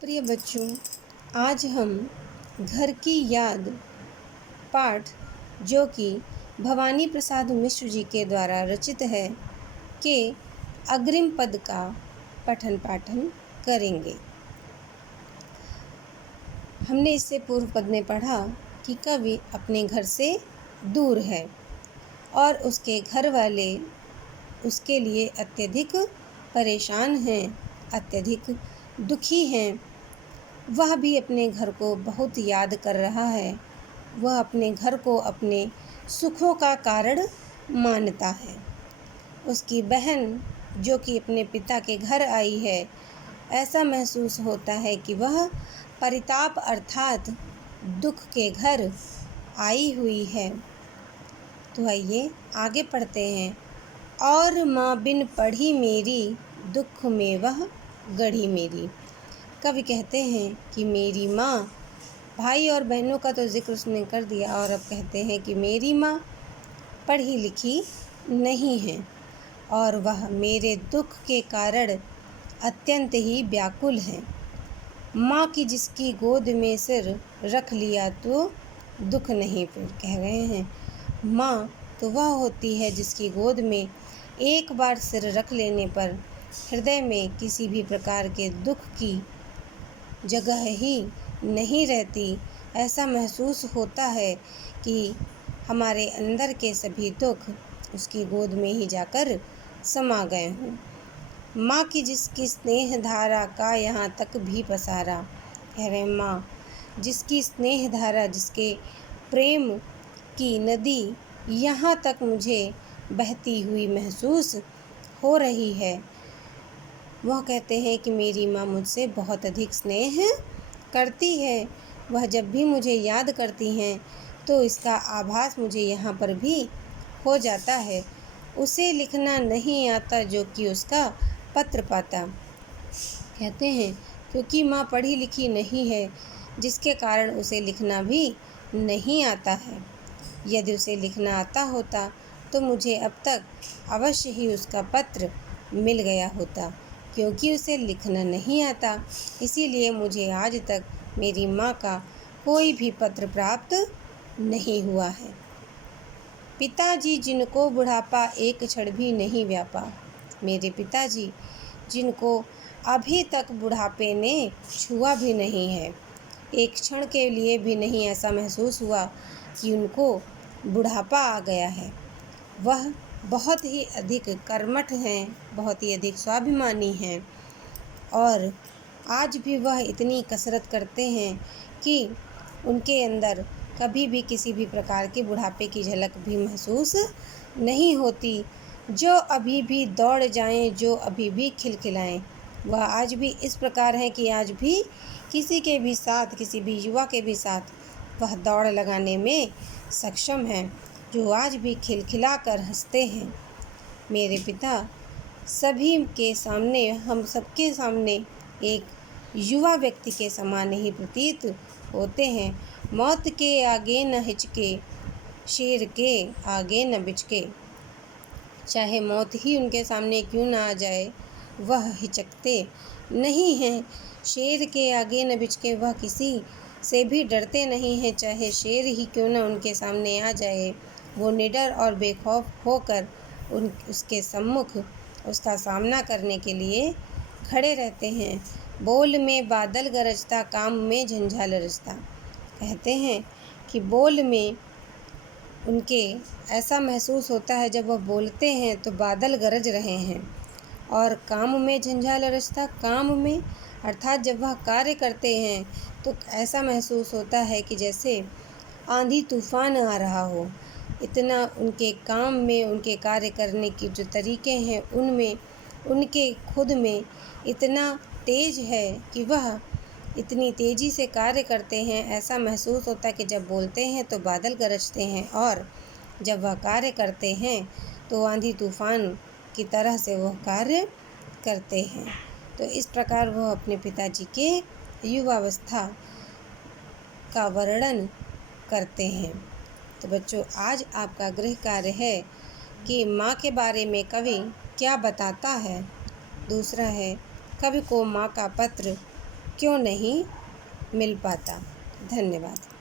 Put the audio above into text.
प्रिय बच्चों, आज हम घर की याद पाठ जो कि भवानी प्रसाद मिश्र जी के द्वारा रचित है के अग्रिम पद का पठन पाठन करेंगे। हमने इससे पूर्व पद में पढ़ा कि कवि अपने घर से दूर है और उसके घर वाले उसके लिए अत्यधिक परेशान हैं, अत्यधिक दुखी हैं। वह भी अपने घर को बहुत याद कर रहा है। वह अपने घर को अपने सुखों का कारण मानता है। उसकी बहन जो कि अपने पिता के घर आई है, ऐसा महसूस होता है कि वह परिताप अर्थात दुख के घर आई हुई है। तो आइए आगे पढ़ते हैं। और माँ बिन पढ़ी मेरी, दुख में वह गढ़ी मेरी। कवि कहते हैं कि मेरी माँ, भाई और बहनों का तो जिक्र उसने कर दिया और अब कहते हैं कि मेरी माँ पढ़ी लिखी नहीं है और वह मेरे दुख के कारण अत्यंत ही व्याकुल है। माँ की जिसकी गोद में सिर रख लिया तो दुख नहीं। फिर कह रहे हैं माँ तो वह होती है जिसकी गोद में एक बार सिर रख लेने पर हृदय में किसी भी प्रकार के दुख की जगह ही नहीं रहती। ऐसा महसूस होता है कि हमारे अंदर के सभी दुख उसकी गोद में ही जाकर समा गए हों। माँ की जिसकी स्नेह धारा का यहाँ तक भी पसारा। कह रहे माँ जिसकी स्नेह धारा, जिसके प्रेम की नदी यहाँ तक मुझे बहती हुई महसूस हो रही है। वह कहते हैं कि मेरी माँ मुझसे बहुत अधिक स्नेह करती है। वह जब भी मुझे याद करती हैं तो इसका आभास मुझे यहाँ पर भी हो जाता है। उसे लिखना नहीं आता जो कि उसका पत्र पाता। कहते हैं क्योंकि माँ पढ़ी लिखी नहीं है, जिसके कारण उसे लिखना भी नहीं आता है। यदि उसे लिखना आता होता तो मुझे अब तक अवश्य ही उसका पत्र मिल गया होता। क्योंकि उसे लिखना नहीं आता, इसीलिए मुझे आज तक मेरी माँ का कोई भी पत्र प्राप्त नहीं हुआ है। पिताजी जिनको बुढ़ापा एक क्षण भी नहीं व्यापा। मेरे पिताजी जिनको अभी तक बुढ़ापे ने छुआ भी नहीं है, एक क्षण के लिए भी नहीं ऐसा महसूस हुआ कि उनको बुढ़ापा आ गया है। वह बहुत ही अधिक कर्मठ हैं, बहुत ही अधिक स्वाभिमानी हैं और आज भी वह इतनी कसरत करते हैं कि उनके अंदर कभी भी किसी भी प्रकार के बुढ़ापे की झलक भी महसूस नहीं होती। जो अभी भी दौड़ जाएं, जो अभी भी खिलखिलाएं, वह आज भी इस प्रकार हैं कि आज भी किसी के भी साथ, किसी भी युवा के भी साथ वह दौड़ लगाने में सक्षम हैं, जो आज भी खिलखिला कर हंसते हैं। मेरे पिता सभी के सामने, हम सबके सामने एक युवा व्यक्ति के समान ही प्रतीत होते हैं। मौत के आगे न हिचके, शेर के आगे न बिचके। चाहे मौत ही उनके सामने क्यों ना आ जाए, वह हिचकते नहीं हैं। शेर के आगे न बिचके, वह किसी से भी डरते नहीं हैं। चाहे शेर ही क्यों ना उनके सामने आ जाए, वो निडर और बेखौफ होकर उसके सम्मुख उसका सामना करने के लिए खड़े रहते हैं। बोल में बादल गरजता, काम में झंझाल रजता। कहते हैं कि बोल में उनके ऐसा महसूस होता है जब वह बोलते हैं तो बादल गरज रहे हैं, और काम में झंझाल रजता, काम में अर्थात जब वह कार्य करते हैं तो ऐसा महसूस होता है कि जैसे आंधी तूफान आ रहा हो। इतना उनके काम में, उनके कार्य करने की जो तरीके हैं उनमें, उनके खुद में इतना तेज है कि वह इतनी तेज़ी से कार्य करते हैं। ऐसा महसूस होता है कि जब बोलते हैं तो बादल गरजते हैं और जब वह कार्य करते हैं तो आंधी तूफान की तरह से वह कार्य करते हैं। तो इस प्रकार वह अपने पिताजी के युवावस्था का वर्णन करते हैं। तो बच्चों, आज आपका गृह कार्य है कि माँ के बारे में कवि क्या बताता है। दूसरा है कवि को माँ का पत्र क्यों नहीं मिल पाता। धन्यवाद।